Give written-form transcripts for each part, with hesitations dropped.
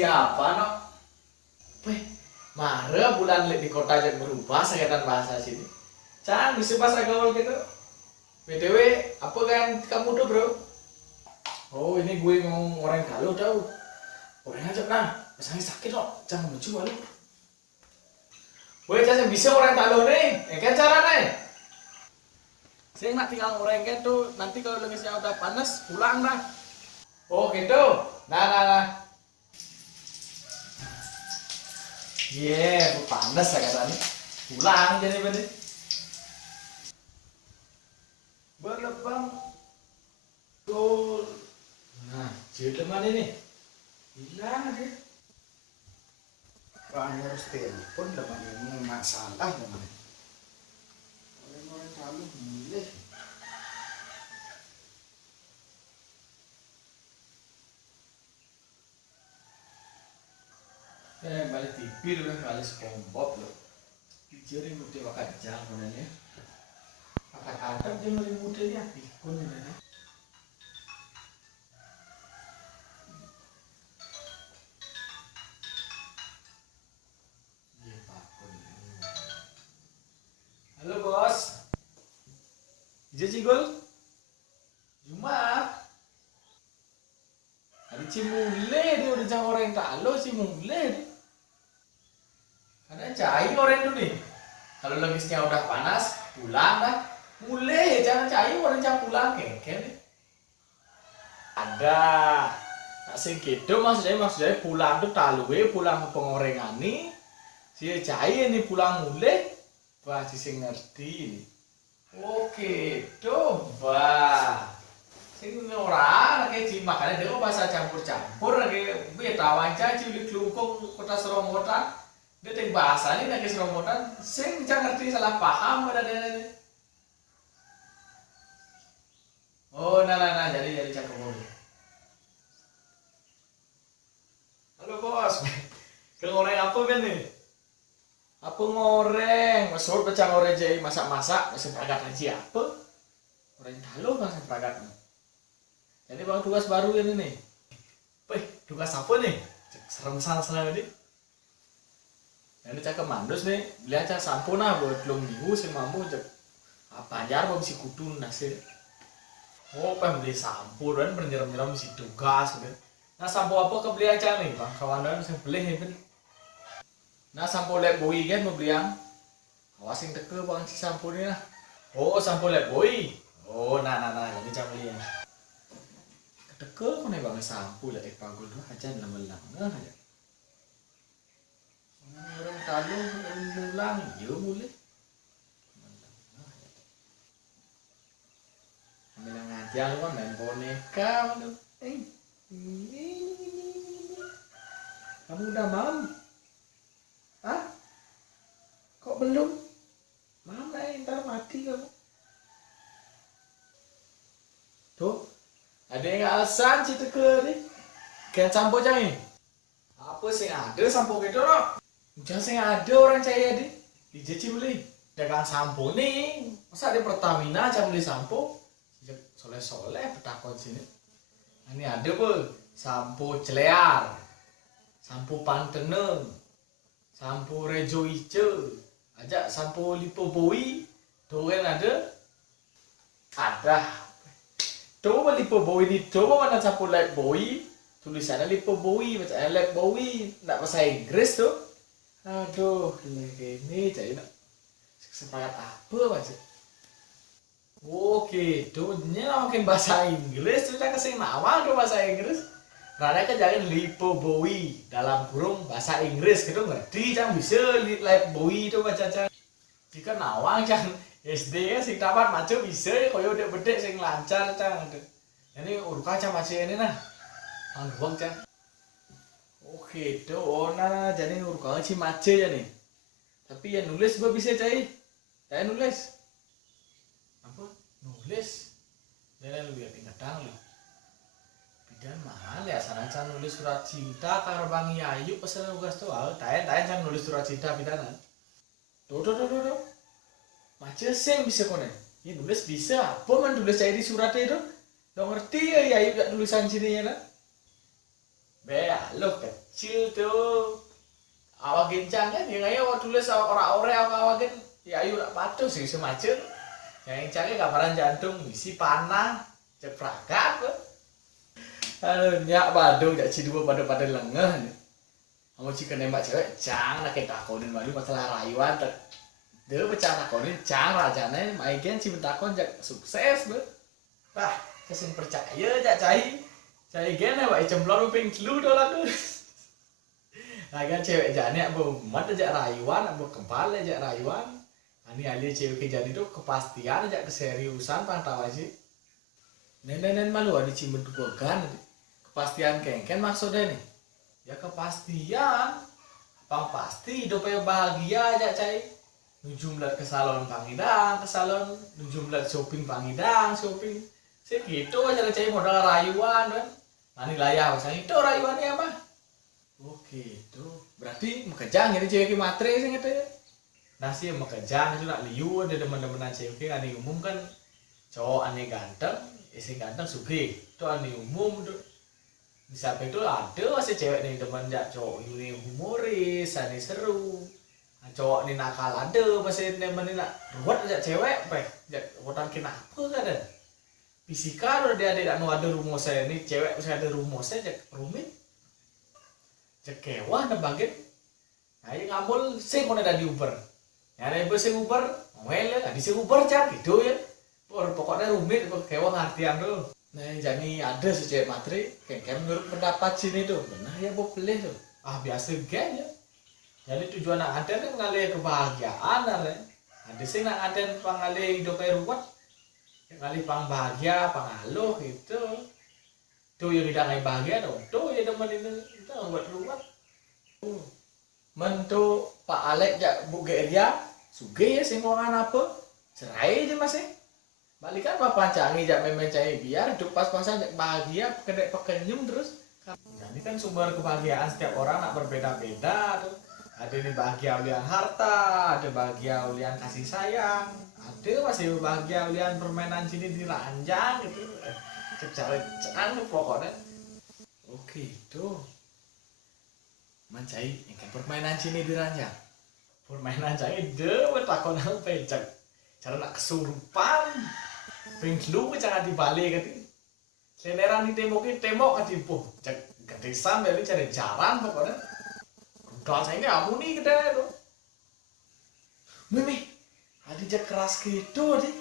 siapa no? Weh, mare bulan di kota aja berubah sayatan bahasa sini. Cang bisa bahasa gaul gitu. BTW, apa kan kamu tuh bro? Oh ini gue ngomong orang kalau tahu. Orang aja nah, misalnya sakit no, jangan lucu malu. Weh, jangan bisa orang tahu nih, kan cara nih. Saya nak tinggal orang kan tuh, nanti kalau lengisnya udah panas, pulang dah. Oh gitu, nah. Iya, panas ya katanya. Pulang jadi bener. Berlebang gol. Nah, jadi mana ini? Hilang aja. Wah, harus telepon dapat ini masalah teman. Orang-orang kamu milih. Balik TV dulu balik SpongeBob loh. Pikirin udah wakat jam sebenarnya. Kata-kata dia lebih muda ya, pikun ini. Iya pakun. Halo bos. Jadi gol. Cuma ada cimule dia udah jangan orang tak lo cimule dia. Karena cair orang itu nih. Kalau logisnya udah panas, pulang dah. Mulai jangan cair orang jangan pulang kengkel. Ada. Tak sing gitu maksudnya pulang tuh talue pulang ke pengorengan nih. Si cair nih pulang mulai. Wah, si ngerti. Oke, coba. Sing ora kayak ci makanya dia bahasa campur-campur kayak beta waca cilik lungkung kota Seromotan. Dia teng bahasa ini lagi Seromotan, sing jangan ngerti salah paham pada dia. Oh, nah, jadi cakep mobil. Halo bos, ngoreng apa kan nih? Apa ngoreng? Masuk pecah ngoreng jadi masak-masak, masih peragat aja apa? Ngoreng halo masih peragat. Jadi bang tugas baru ini nih. Wih, tugas apa nih? Serem salah ini. Ini cakep mandus nih, beli aja sampo nah buat belum minggu sih mampu cek. Apa aja belum si kudu nasi. Oh, pengen beli sampo dan menyeram-nyeram si tugas gitu. Nah sampo apa kebeli aja nih bang, kawan dan saya beli nih ben. Nah sampo lep boy kan mau beli yang. Awasin teke bang si sampo nih lah. Oh sampo lep boy. Oh nah, jadi jangan beli ya. Teke mana bang sampo lep pagul tuh aja lama-lama aja. Orang kalau mulang, ya mulai. Bilang aja lu kan main boneka, lu. Kamu udah malam? Hah? Kok belum? Malam lah, ntar mati kamu. Tuh, ada yang alasan cerita ke nih. Kayak sampo jangan. Apa sih ada sampo gitu loh? Jangan sih ada orang caya deh. Dijaci beli. Dagang sampo nih. Masa ada Pertamina aja beli sampo? Soleh-soleh petakon sini. Ini ada pun sampo celear, sampo panteneng, sampo rejo ice, ajak sampo lipo boy. Tuh kan ada. Coba lipo boy ini, coba mana sampo light boy. Tulisannya lipo boy, baca light boy. Nggak bahasa Inggris tuh. Aduh, ini jadi nak semangat apa macam? Oke, tuhnya mungkin bahasa Inggris, sudah kesini nama tuh bahasa Inggris. Karena kan jangan lipo boy dalam kurung bahasa Inggris, gitu ngerti? Jangan bisa light boy itu baca jangan. Jika nawang jangan SD ya sing tamat macam bisa, koyo udah bedek sing lancar jangan. Ini urukan macam ini nah, angguang jangan. Oke, tuh, nah, jadi urukan si mace ya nih. Tapi ya nulis gua bisa cai. Saya nulis. Apa? Nulis. Jangan lu ya tinggal lu. Bidan mahal ya, sana can nulis surat cinta karo Bang Yayu pesan tugas tuh. Tayan can nulis surat cinta bidanan. Tuh. Mace sing bisa konen. Ya nulis bisa. Apa man tulis cai di suratnya itu? Lo ngerti ya Yayu gak tulisan sini ya lah. Bea, lo kecil tuh. Awak gencang kan, yang ayo tulis orang-orang awak kan, ya ayo nak patuh sih semacam. Yang cari gambaran jantung, isi panah, ceprakat. Aduh, nyak badung, nyak cidua pada lengah. Kamu jika nembak cewek, cang nak kita konin malu masalah rayuan. Dia pecah nakonin, cang rajane, maigen si bentakon jak sukses be. Bah, kesin percaya jak cai gen ya, wak cemplor uping lu dolar tuh. Agan cewek jane abu mat jak rayuan, abu kepala jak rayuan. Ani ali cewek kejadian itu kepastian jak keseriusan pantau aja. Nenen malu ada cimet kan, kepastian kengken maksudnya nih. Ya kepastian, bang pasti hidupnya bahagia aja cai. Nuju melihat ke salon pangidang, nuju melihat shopping pangidang, shopping. Segitu aja cai modal rayuan kan. Ani layah misalnya itu rayuannya apa? Oke itu berarti makejang jadi cewek matre sih gitu ya. Nasi makejang itu nak liu ada teman-teman cewek ani umum kan cowok ani ganteng, isi ganteng sugih itu ani umum tuh. Di samping itu ada masih cewek nih teman jak cowok ini humoris, ani seru. Nah, cowok ini nakal ada masih teman ini nak ruwet jak cewek, baik jak ruwetan kenapa kan? Fisika udah dia ada ada rumah saya ini cewek saya ada rumah saya jak rumit. Cekewah na baget. Nah, yang ngamul sing kono ada di Uber. Ya ada sing Uber, ngel ya, di sing Uber cak gitu ya. Pokoknya rumit kewah ngartian tuh. Nah, jadi ada si cewek matri, kayak menurut pendapat sini tuh, benar ya boleh tuh. Ah biasa gen ya. Jadi tujuan nak ada kan ngalih kebahagiaan lah. Ada sing nak ada pangalih hidupnya ruwet, ngalih pang bahagia, pangaluh gitu. Tuh yang tidak ngalih bahagia tuh ya teman ini. Ruwet. Mentu Pak Alek jak Bu Geria, suge ya sing orang apa? Cerai aja masih. Balikan Bapak Canggih jak memang cai biar hidup pas-pasan jak bahagia, kedek pekenyum terus. Jadi kan sumber kebahagiaan setiap orang nak berbeda-beda tuh. Ada nih bahagia ulian harta, ada bahagia ulian kasih sayang, ada masih bahagia ulian permainan sini di ranjang gitu. Cari pokoknya. Oke, tuh. Mancai, yang permainan sini diranjang. Permainan cai deh, takon aku pencak. Cara nak kesurupan, penglu jangan dibalik gitu. Seneran di tembok ketipu. Cak gedesan dari cari jaran pokoknya. Udah saya ini amuni gede itu. Mimi, ada jak keras gitu deh.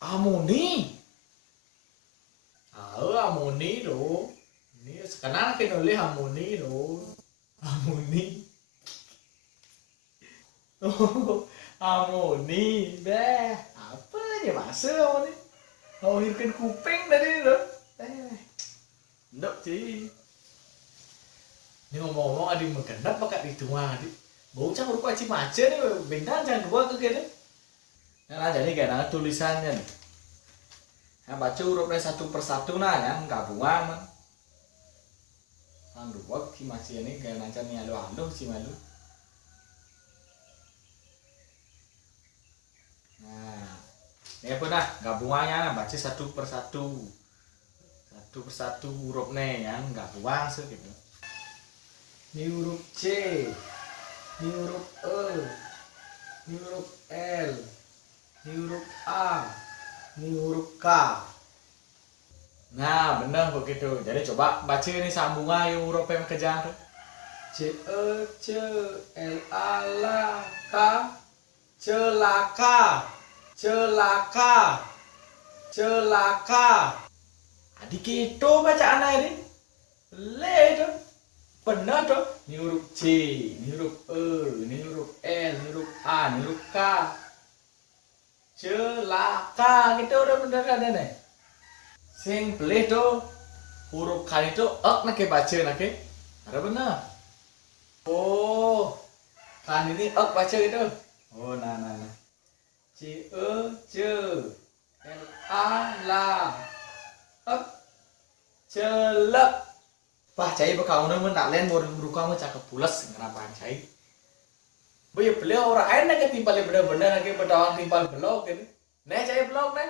Amuni. Amuni tuh. Ini sekarang kita lihat amuni tuh. Amuni. Oh, amuni. Deh, apa aja masuk amuni? Lahirkan kuping tadi loh. Ndok sih. Ini ngomong-ngomong ada mengendap pakai di rumah adik. Bau cang rupa cimaca nih, bintang jangan dua ke gini. Nah jadi kayak tulisannya nih. Nah baca hurufnya satu persatu nah ya, gabungan. Dua si masih ini kayak nanti nih alu si malu. Nah, ini apa nah gabungannya nah baca satu persatu hurufnya yang gabungan sih gitu. Ini huruf C, ini huruf E, ini huruf L, ini huruf A, ini huruf K. Nah benar begitu. Jadi coba baca ini sambungan yang huruf yang kejang tuh. C E C L A L K celaka celaka celaka. Adik itu bacaan ini le itu benar tuh. Ini huruf C, ini huruf E, ini huruf L, ini huruf A, ini huruf K. Celaka gitu udah bener kan nih. Sing pelih tuh huruf kan itu nak baca nak ada benar. Oh kan ini baca itu. Oh nah C E C L A L celek. Wah cai bekau nama nak lain baru kamu cakap pulas kenapa cai? Boleh beliau orang lain nak timpal benar-benar nak berdawan timpal blog ini. Nih cai blog nih.